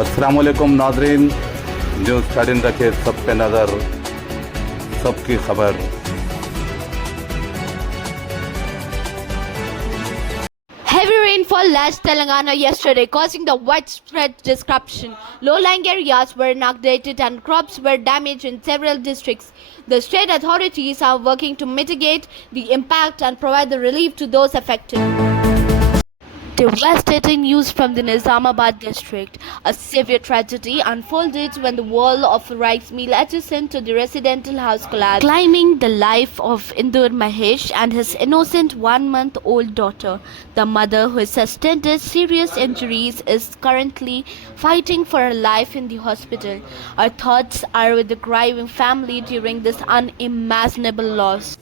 अस्सलाम वालेकुम नाज़रीन, न्यूज़ 13 रखे सब पे नज़र, सबकी खबर। Heavy rainfall lashed Telangana yesterday, causing the widespread disruption. Low-lying areas were inundated and crops were damaged in several districts. The state authorities are working to mitigate the impact and provide the relief to those affected. Devastating news from the Nizamabad district. A severe tragedy unfolded when the wall of rice mill adjacent to the residential house collapsed, claiming the life of Indur Mahesh and his innocent 1-month-old daughter. The mother, who sustained serious injuries, is currently fighting for her life in the hospital. Our thoughts are with the grieving family during this unimaginable loss.